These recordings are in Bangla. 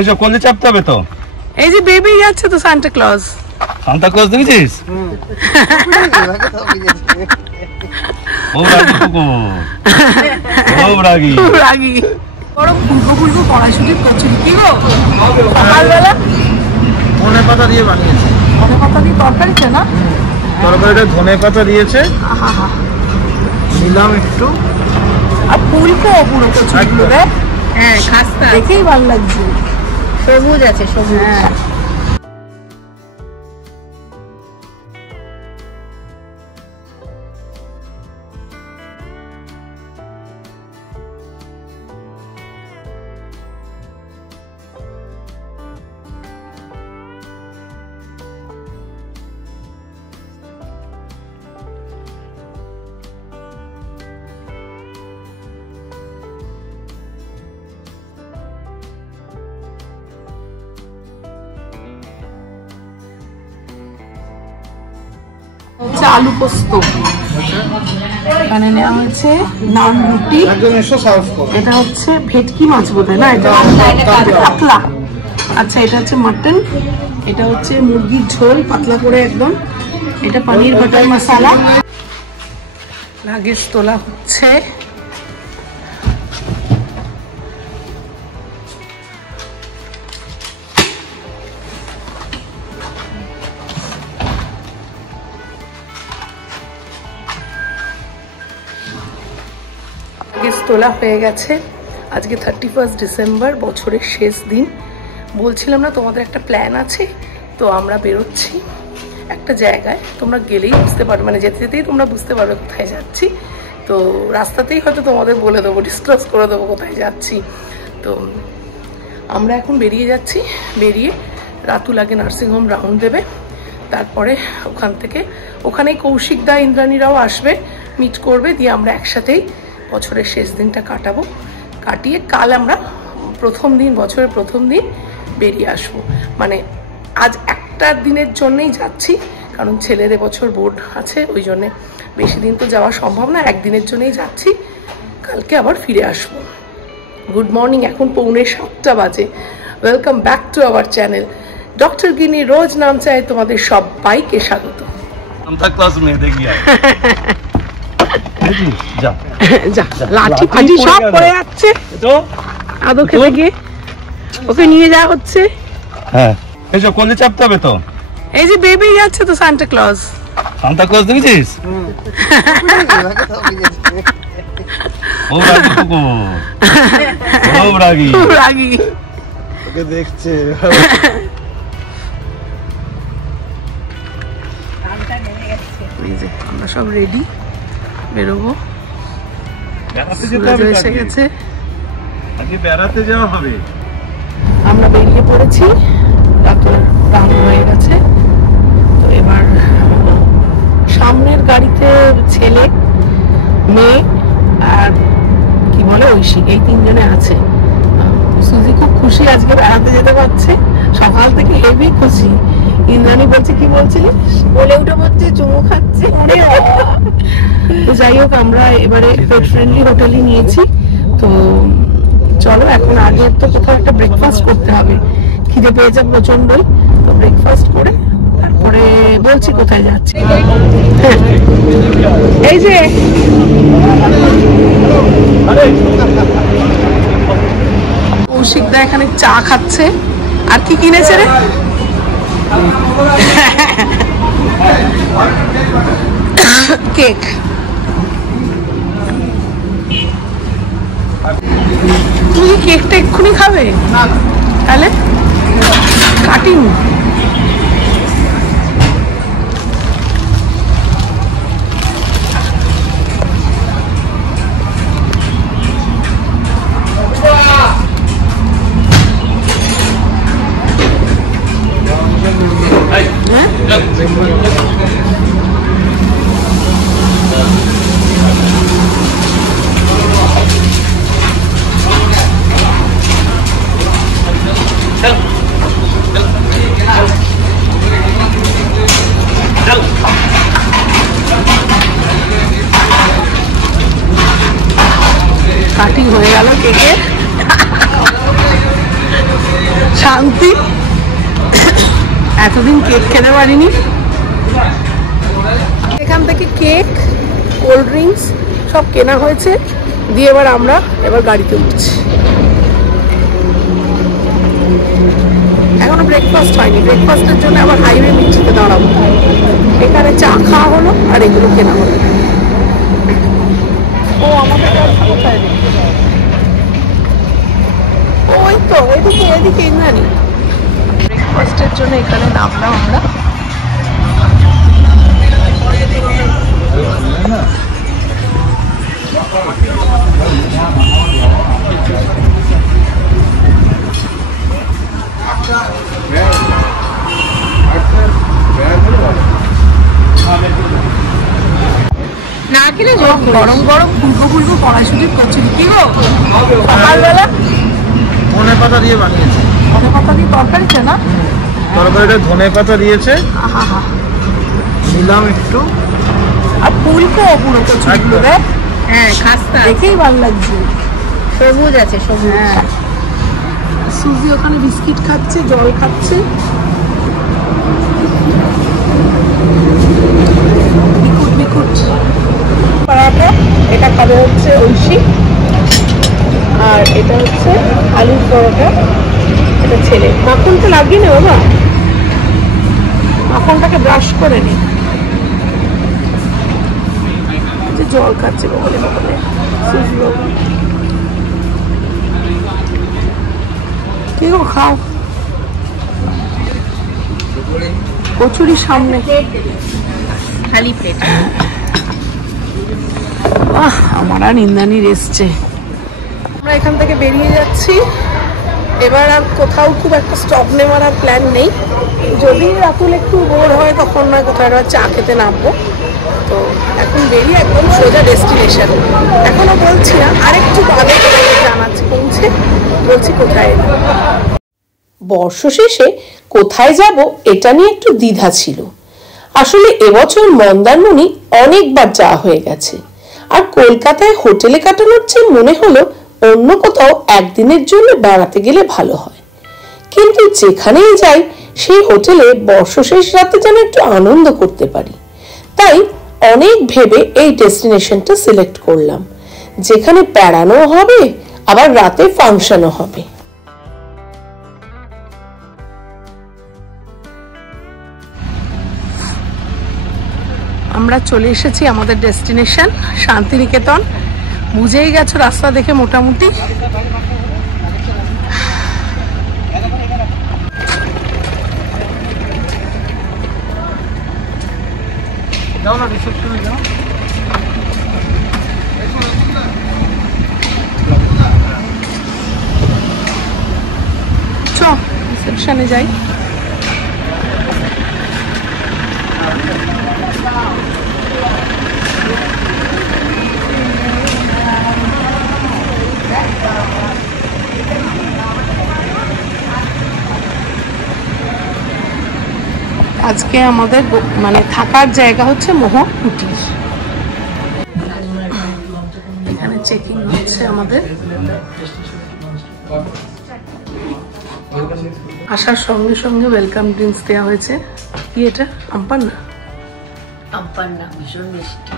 এসো কোলে চাপতে হবে তো। এই যে বেবি যাচ্ছে তো সান্টা ক্লজ। সান্টা ক্লজ দেখেছিস? ও রাগি রাগি বড় ফুলকো ফুলকো কড়াইশুটি করছিল কি গো সকালবেলা ধনে পাতা দিয়ে বানিয়েছে। ধনে পাতা দিয়ে তরকারিটা না? তরকারিটা ধনে পাতা দিয়েছে। নিলাম একটু। আর ফুলকো পুরো কচুগুলো রে। হ্যাঁ খাস্তা দেখেই ভালো লাগছে। সবুজ আছে সবুজ। হ্যাঁ আলু পোস্ত এখানে নেওয়া হয়েছে, নান রুটি, এটা হচ্ছে ভেটকি মাছ বোধহয় না, এটা কাতলা। আচ্ছা এটা হচ্ছে মাটন, এটা হচ্ছে মুরগির ঝোল পাতলা করে একদম, এটা পনির বাটার মশলা। লাগেজ তোলা হচ্ছে। তোলা হয়ে গেছে। আজকে 31 ডিসেম্বর, বছরের শেষ দিন। বলছিলাম না তোমাদের একটা প্ল্যান আছে, তো আমরা বেরোচ্ছি একটা জায়গায়, তোমরা গেলেই বুঝতে পারবে, মানে যেতে যেতেই তোমরা বুঝতে পারবে কোথায় যাচ্ছি। তো রাস্তাতেই হয়তো তোমাদের বলে দেবো, ডিসকাস করে দেবো কোথায় যাচ্ছি। তো আমরা এখন বেরিয়ে যাচ্ছি, বেরিয়ে রাতুল আগে নার্সিংহোম রাউন্ড দেবে, তারপরে ওখান থেকে ওখানেই কৌশিক দা ইন্দ্রাণীরাও আসবে, মিট করবে, দিয়ে আমরা একসাথেই বছরের শেষ দিনটা কাটাবো। কাটিয়ে কাল আমরা প্রথম দিন, বছরের প্রথম দিন বেরিয়ে আসবো। মানে আজ একটা দিনের জন্যই যাচ্ছি, কারণ ছেলের এবছর বোর্ড আছে, ওই জন্যে বেশি দিন তো যাওয়া সম্ভব না, একদিনের জন্যই যাচ্ছি, কালকে আবার ফিরে আসবো। গুড মর্নিং, এখন 6:45 বাজে। Welcome back to our channel doctor গিনি রোজ নাম চায়, তোমাদের সবাইকে স্বাগত। সান্তা ক্লজ মেয়ে দেখি লাঠি ফাটি সব পড়ে যাচ্ছে তো, আদর খেতে গিয়ে ওকে নিয়ে যাওয়া হচ্ছে। হ্যাঁ এসো কোলে চাপতে হবে তো। এই যে বেবি যাচ্ছে তো সান্টা ক্লজ। সান্তা ক্লজ দেখেছিস? ও রাগি রাগি ওকে দেখছে। আমরা সব রেডি, বেরোবো। এসে গেছে, আজকে বেড়াতে যাওয়া হবে। আমরা বেরিয়ে পড়েছি, রাতের রাত হয়ে গেছে। তো এবার সামনের গাড়িতে ছেলে, মেয়ে আর কি বলে ঐশী, এই তিনজনে আছে। সুজি খুব খুশি আজকে বেড়াতে যেতে পারছে, সকাল থেকে হেভি খুশি। ইন্দ্রাণী বলছে, কি বলছিলিস? বলে উঠে বলছে চুমু খাচ্ছে। তো যাই হোক, আমরা এবারে পেট ফ্রেন্ডলি হোটেলই নিয়েছি। তো চলো এখন আগে তো কোথাও একটা ব্রেকফাস্ট করতে হবে, খিদে পেয়েছে প্রচন্ডই। তো ব্রেকফাস্ট করে তারপরে বলছি কোথায় যাচ্ছি। এই যে কৌশিক দা এখানে চা খাচ্ছে। আর কি কিনেছে রে? কেক। তুমি কেকটা এক্ষুনি খাবে? তাহলে কাটিং। কাটিং হয়ে গেল কেকের। শান্তি। এতদিন কেক খেতে পারিনি। এখান থেকে কেক, কোল্ড ড্রিঙ্কস সব কেনা হয়েছে, দিয়ে এবার গাড়িতে উঠছি। এখনো ব্রেকফাস্ট হয়নি, ব্রেকফাস্টের জন্য আবার হাইওয়ে নিচেতে দাঁড়াবো। এখানে চা খাওয়া হলো আর এগুলো কেনা হলো। ও আমাদের কোথায় রে? ওই তো এদিকে জানি। ব্রেকফাস্টের জন্য এখানে নামলাম আমরা। না খেলে গরম গরম ফুলকো কড়াইশুটির কচুরি। কি গো সকালবেলা ধনে পাতা দিয়ে বানিয়েছে। ধনে পাতা দিয়ে তরকারিতে না? তরকারিটা ধনে পাতা দিয়েছে। নিলাম একটু। আর ফুলকো পুরো কচুরিগুলো রে। হ্যাঁ খাস্তা দেখেই ভালো লাগছে। সবুজ আছে সবুজ। হ্যাঁ সুজি ওখানে বিস্কিট খাচ্ছে, জল খাচ্ছে। পরাঠা এটা খাবে হচ্ছে ঐশী, আর এটা হচ্ছে আলুর পরোটা, এটা ছেলে। মাখনটা লাগিয়ে নে বাবা, মাখনটাকে ব্রাশ করে নি। জল খাচ্ছে বলে বলে সুজি। কি গো খাও, কচুরির সামনে খালি প্লেট। আমার আর নিন্দানি এসছে। আমরা এখান থেকে বেরিয়ে যাচ্ছি। এবার আর কোথাও খুব একটা স্টপ নেওয়ার আর প্ল্যান নেই। যদি রাতুল একটু বোর হয় তখন নয় কোথাও চা খেতে নামবো। তো এখন বেরিয়ে একদম সোজা ডেস্টিনেশন। এখনো বলছি না, আরেকটু বাদে জানাচ্ছি পৌঁছে বলছি কোথায়। বর্ষ শেষে কোথায় যাব এটা নিয়ে একটু দ্বিধা ছিল। আসলে এবছর মন্দারমণি অনেকবার যাওয়া হয়ে গেছে, আর কলকাতায় হোটেলে কাটানোর চেয়ে মনে হলো অন্য কোথাও একদিনের জন্য বেড়াতে গেলে ভালো হয়। কিন্তু যেখানেই যাই সেই হোটেলে বর্ষশেষ রাতে যেন একটু আনন্দ করতে পারি। তাই অনেক ভেবে এই ডেস্টিনেশনটা সিলেক্ট করলাম, যেখানে বেড়ানো হবে আবার রাতে ফাংশনও হবে। আমরা চলে এসেছি আমাদের ডেস্টিনেশন শান্তিনিকেতন। বুঝেই গেছো রাস্তা দেখে মোটামুটি। যাও না রিসেপশনে যাও। চল রিসেপশনে যাই। আজকে আমাদের মানে থাকার জায়গা হচ্ছে মোহন কুটির। এখানে চেকিং হচ্ছে আমাদের। আসার সঙ্গে সঙ্গে ওয়েলকাম ড্রিঙ্কস দেওয়া হয়েছে। কি এটা আমপান না? আমপান না, ভীষণ মিষ্টি।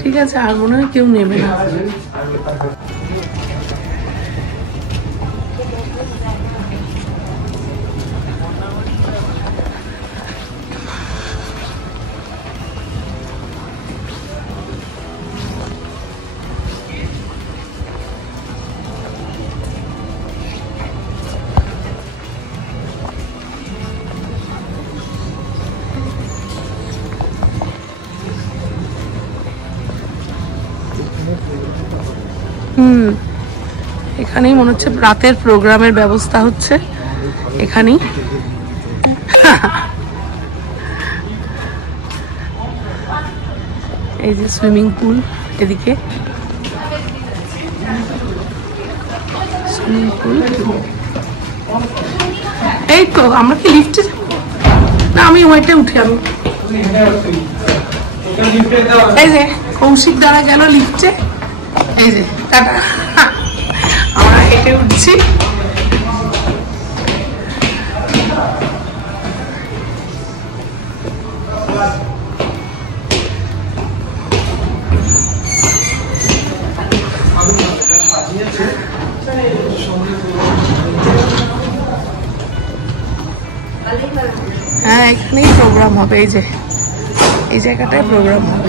ঠিক আছে, আর মনে হয় কেউ নেবে না। এখানেই মনে হচ্ছে রাতের প্রোগ্রামের ব্যবস্থা হচ্ছে। এখানেই এই যে সুইমিং পুল, এদিকে সুইমিং পুল। এই তো আমরা কি লিফটে যাব না? আমি ওইটা উঠে আমি এই যে কৌশিক দ্বারা গেল লিফটে। এই যে টাটা, আমরা হেঁটে উঠছি। হ্যাঁ, এখানেই প্রোগ্রাম হবে। এই যে এই জায়গাটায় প্রোগ্রাম হবে।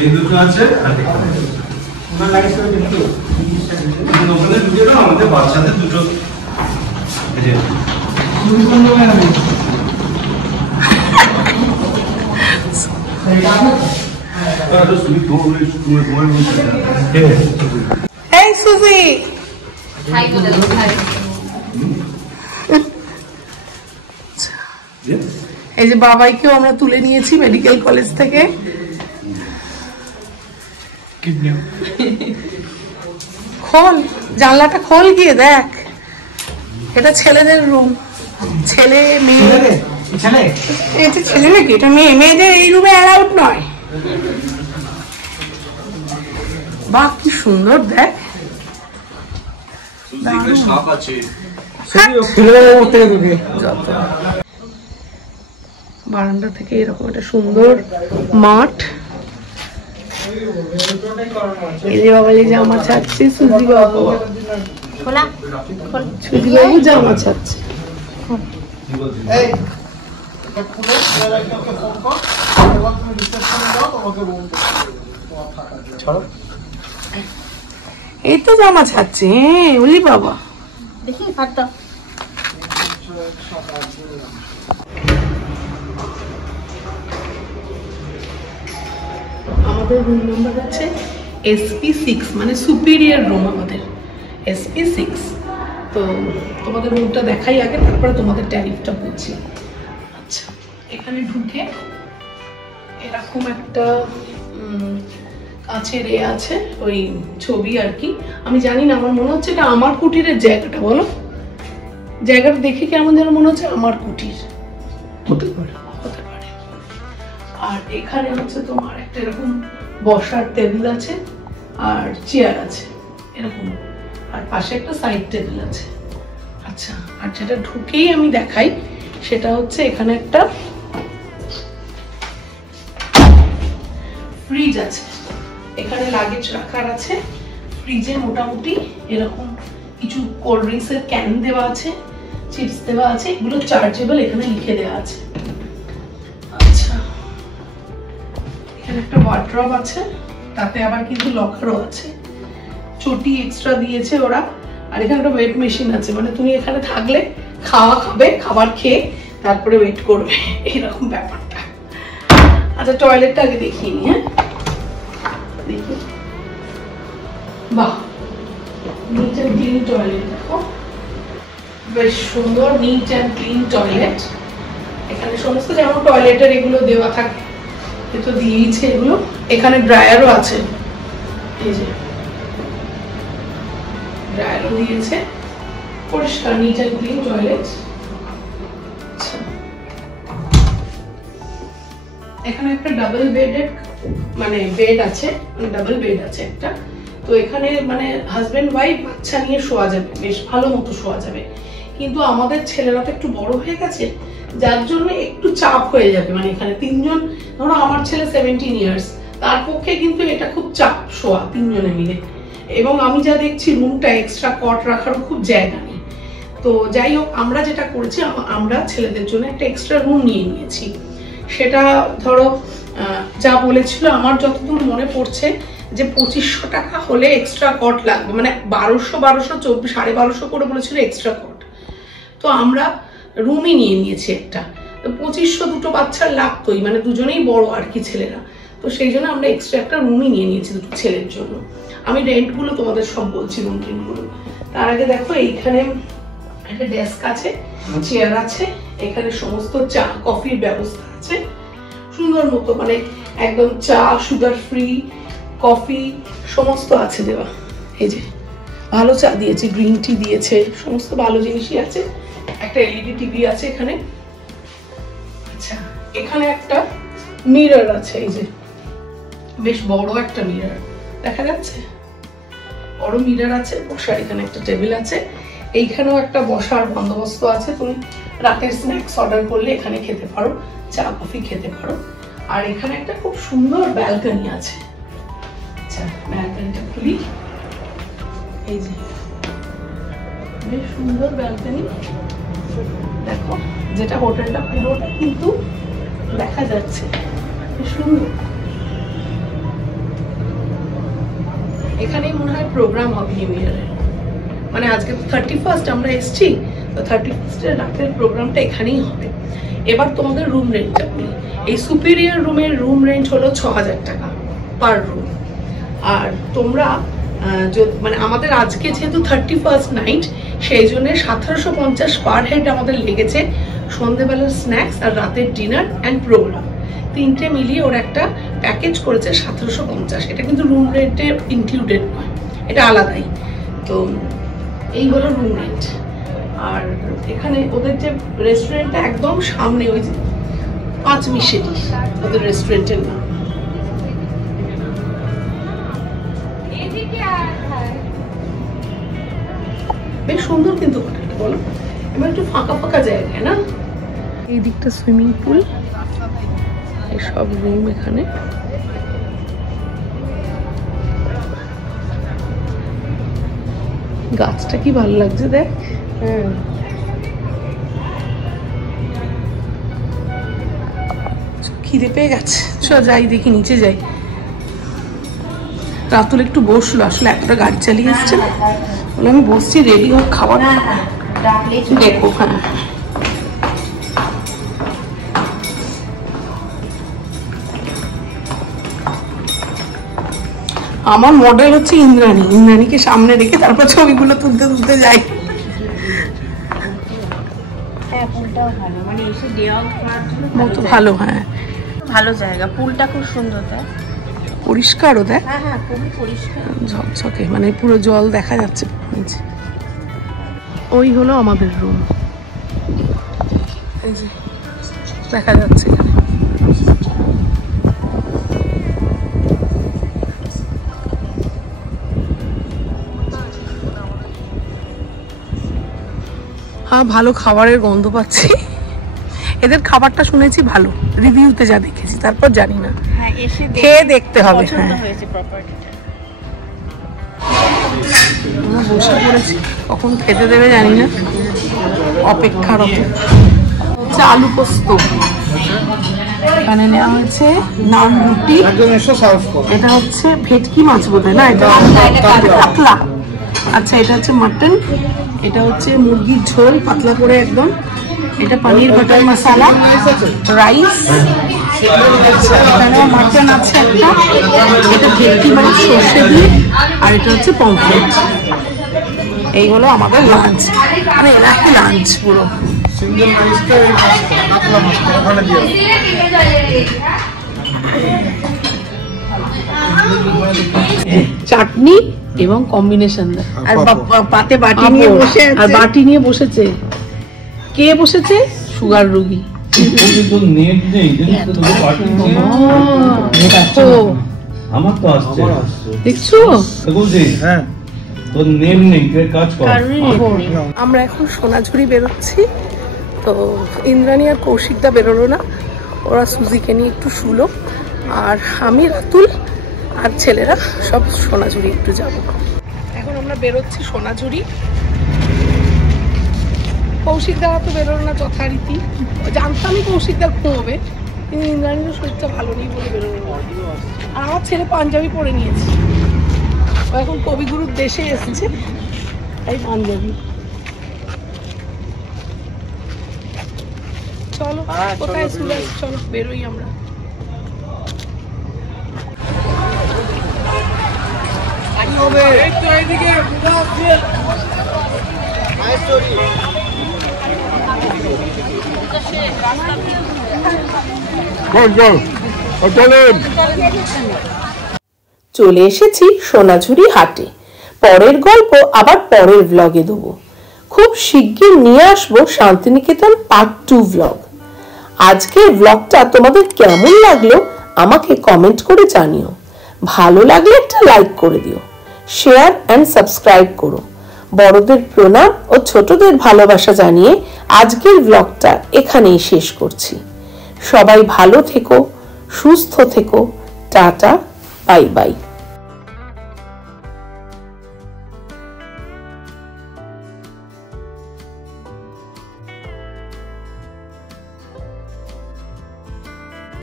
এই দুটো আছে আমাদের বাচ্চাদের দুটো এই সুজি, এই যে বাবাইকেও আমরা তুলে নিয়েছি মেডিকেল কলেজ থেকে। খোল, জানলাটা খোল গিয়ে দেখ, এটা ছেলেদের রুম। ছেলে মেয়ে, এটা ছেলে নাকি? এটা মেয়ে, মেয়েদের এই রুমে অ্যালাউড নয়। বাহ, কি সুন্দর দেখ। বারান্দা থেকে এরকম একটা সুন্দর মাঠ। এই যে বাবা জামা ছাড়ছে, সুজি বাবু, সুজি বাবু জামা ছাড়ছে। এই তো জামা ছাড়ছে। হ্যাঁ, ওলি বাবা, দেখি পারতো। আমাদের রুম নাম্বার হচ্ছে SP6, মানে সুপিরিয়র রুম আমাদের SP6। তো তোমাদের রুমটা দেখাই আগে, তারপরে তোমাদের ট্যারিফটা বলছি। আচ্ছা, এখানে ঢুকে এরকম একটা কাছের এ আছে, ওই ছবি আর কি। আমি জানি না, আমার মনে হচ্ছে এটা আমার কুটিরের জায়গাটা। বলো, জায়গাটা দেখে কেমন যেন মনে হচ্ছে আমার কুটির। হতে পারে, হতে পারে। আর এখানে হচ্ছে তোমার একটা এরকম বসার টেবিল আছে আর চেয়ার আছে এরকম, আর পাশে একটা সাইড টেবিল আছে। আচ্ছা, আর যেটা ঢুকেই আমি দেখাই সেটা হচ্ছে এখানে একটা ফ্রিজ আছে। এখানে লাগেজ রাখার আছে। ফ্রিজে মোটামুটি এরকম কিছু কোল্ড ড্রিঙ্কস এর ক্যান দেওয়া আছে, চিপস দেওয়া আছে, এগুলো চার্জেবল, এখানে লিখে দেওয়া আছে। আচ্ছা, এখানে একটা ওয়ার্ড্রব আছে, তাতে আবার কিন্তু লকারও আছে। চটি এক্সট্রা দিয়েছে ওরা। আর এখানে একটা ওয়েট মেশিন আছে, মানে তুমি এখানে থাকলে খাওয়া খাবে, খাবার খেয়ে তারপরে ওয়েট করবে, এইরকম ব্যাপারটা। আচ্ছা, টয়লেটটা আগে দেখিয়ে নি। হ্যাঁ, দেখি। বাহ, নিট অ্যান্ড ক্লিন টয়লেট। দেখো, বেশ সুন্দর নিট অ্যান্ড ক্লিন টয়লেট। এখানে সমস্ত যেমন টয়লেটের এগুলো দেওয়া থাকে, তো দিয়েইছে এগুলো। এখানে ড্রায়ারও আছে, এই যে ড্রায়ারও দিয়েছে। পরিষ্কার, নিট অ্যান্ড ক্লিন টয়লেট। এখানে একটা ডাবল বেডেড মানে বেড আছে, ডাবল বেড আছে একটা। তো এখানে মানে হাজবেন্ড ওয়াইফ বাচ্চা নিয়ে শোয়া যাবে, বেশ ভালো মতো শোয়া যাবে। কিন্তু আমাদের ছেলেরা তো একটু বড় হয়ে গেছে, যার জন্য একটু চাপ হয়ে যাবে। মানে এখানে তিনজন, ধরো আমার ছেলে 17 ইয়ার্স, তার পক্ষে কিন্তু এটা খুব চাপ শোয়া তিনজনে মিলে। এবং আমি যা দেখছি রুমটা এক্সট্রা কট রাখারও খুব জায়গা নেই। তো যাই হোক, আমরা যেটা করেছি, আমরা ছেলেদের জন্য একটা এক্সট্রা রুম নিয়ে নিয়েছি। সেটা ধরো যা বলেছিল, আমার যতদূর মনে পড়ছে যে 2500 টাকা হলে এক্সট্রা কট লাগবে, মানে 1200 1250 করে বলেছিল এক্সট্রা কট। তো আমরা রুমই নিয়ে নিয়েছি একটা। তো 2500 দুটো বাচ্চার লাগতোই, মানে দুজনেই বড় আর কি ছেলেরা। তো সেই জন্য আমরা এক্সট্রা একটা রুমই নিয়ে নিয়েছি দুটো ছেলের জন্য। আমি রেন্টগুলো তোমাদের সব বলছি, রুম রেন্টগুলো। তার আগে দেখো এইখানে একটা ডেস্ক আছে, চেয়ার আছে, এখানে সমস্ত চা কফির ব্যবস্থা আছে সুন্দর মতো, মানে একদম চা সুগার ফ্রি কফি সমস্ত আছে দেওয়া। এই যে ভালো চা দিয়েছে, গ্রিন টি দিয়েছে, সমস্ত ভালো জিনিসই আছে। একটা এলইডি টিভি আছে এখানে। আচ্ছা, এখানে একটা মিরর আছে, এই যে বেশ বড় একটা মিরর দেখা যাচ্ছে, বড় মিরর আছে। বসার এখানে একটা টেবিল আছে, এইখানেও একটা বসার বন্দোবস্ত আছে। তুমি রাতের স্ন্যাক্স অর্ডার করলে এখানে খেতে পারো, চা কফি খেতে পারো। আর এখানে একটা খুব সুন্দর ব্যালকনি আছে। আচ্ছা, ব্যালকনিটা খুলি, এই যে বেশ সুন্দর ব্যালকনি। দেখো, যেটা হোটেলটা পুরোটা কিন্তু দেখা যাচ্ছে, বেশ সুন্দর। এখানেই মনে হয় প্রোগ্রাম হবে নিউ ইয়ারের, মানে আজকে তো 31st আমরা এসছি, তো 31st এর রাতের প্রোগ্রামটা এখানেই হবে। এবার তোমাদের রুম রেন্টটা বলি। এই সুপিরিয়র রুমের রুম রেন্ট হলো 6000 টাকা পার রুম। আর তোমরা মানে আমাদের আজকে যেহেতু 31st নাইট, সেই জন্য 1750 পার হেড আমাদের লেগেছে। সন্ধ্যেবেলার স্ন্যাক্স আর রাতের ডিনার অ্যান্ড প্রোগ্রাম তিনটে মিলিয়ে ওরা একটা প্যাকেজ করেছে 1750। এটা কিন্তু রুম রেন্টে ইনক্লুডেড নয়, এটা আলাদাই। তো এই হলো রুম রেন্ট। আর এখানে ওদের যে রেস্টুরেন্টটা একদম সামনে, ওই যে 5 মিশেলি ওদের রেস্টুরেন্টের নাম। বেশ সুন্দর কিন্তু হোটেলটা, বলো? এবার একটু ফাঁকা ফাঁকা জায়গায় না? এই দিকটা সুইমিং পুল, সব রুম এখানে। গাছটা কি ভালো লাগছে দেখ। খিদে পেয়ে গেছে, চল যাই দেখি, নিচে যাই। রাতুল একটু বসলো, আসলে এতটা গাড়ি চালিয়ে এসছে না, বলে আমি বসছি, রেডি হোক খাবার দেখো। হ্যাঁ, আমার মডেল হচ্ছে ইন্দ্রাণী। ইন্দ্রাণীকে সামনে রেখে তারপর ছবিগুলো তুলতে তুলতে যাই। মতো ভালো, হ্যাঁ ভালো জায়গা, পুলটা খুব সুন্দর, দেখ পরিষ্কারও, দেখ হ্যাঁ খুবই পরিষ্কার, ঝকঝকে, মানে পুরো জল দেখা যাচ্ছে নিচে। ওই হলো আমাদের রুম, এই যে দেখা যাচ্ছে এখানে। হ্যাঁ, ভালো খাবারের গন্ধ পাচ্ছি। এদের খাবারটা শুনেছি ভালো, রিভিউতে যা দেখেছি, তারপর জানি না, খেয়ে দেখতে হবে। হ্যাঁ, আমরা বসে পড়েছি, কখন খেতে দেবে জানি না, অপেক্ষারত। হচ্ছে আলু পোস্ত, এখানে নেওয়া হয়েছে নান রুটি, এটা হচ্ছে ভেটকি মাছ বোধহয়, না এটা কাতলা। আচ্ছা, এটা হচ্ছে মাটন, এটা হচ্ছে মুরগির ঝোল পাতলা করে একদম, এটা পনির বাটার মশলা, রাইস, এখানে মাটন আছে একটা, এটা ভেটকি মাছ সর্ষে দিয়ে, আর এটা হচ্ছে পমফ্রেট। এই হলো আমাদের লাঞ্চ, মানে এনাকি লাঞ্চ পুরো। চাটনি এবং কম্বিনেশন, আর পাতে বাটি নিয়ে বসে, আর বাটি নিয়ে বসেছে। কে বসেছে? সুগার রোগী। আমার তো আসছে, দেখছো? হ্যাঁ, তোর নেম নেই, কাজ কর। আমরা এখন সোনাঝুরি বেরোচ্ছি। তো ইন্দ্রাণী আর কৌশিকদা বেরোলো না, ওরা সুজিকে নিয়ে একটু শুলো, আর আমি, রাতুল আর ছেলেরা সব সোনাঝুরি একটু যাব। এখন আমরা বেরোচ্ছি সোনাঝুরি। কৌশিকদা তো বেরোলো না যথারীতি, জানতামই কৌশিকদা ঘুমোবে, কিন্তু ইন্দ্রাণীর শরীরটা ভালো নেই বলে বেরোলো না। আর আমার ছেলে পাঞ্জাবি পরে নিয়েছে, ও এখন কবিগুরুর দেশে এসেছে, তাই পাঞ্জাবি। চলো, কোথায় সুরাজ, চলো বেরোই আমরা। চলে এসেছি সোনাঝুরি হাটে। পরের গল্প আবার পরের ব্লগে দেবো। খুব শিগগির নিয়ে আসবো শান্তিনিকেতন পার্ট 2 ব্লগ। আজকের ব্লগটা তোমাদের কেমন লাগলো আমাকে কমেন্ট করে জানিও। ভালো লাগলে একটা লাইক করে দিও, শেয়ার এন্ড সাবস্ক্রাইব করো। বড়দের প্রণাম ও ছোটদের ভালোবাসা জানিয়ে আজকের ব্লগটা এখানেই শেষ করছি। সবাই ভালো থেকো, সুস্থ থেকো। Tata, bye bye.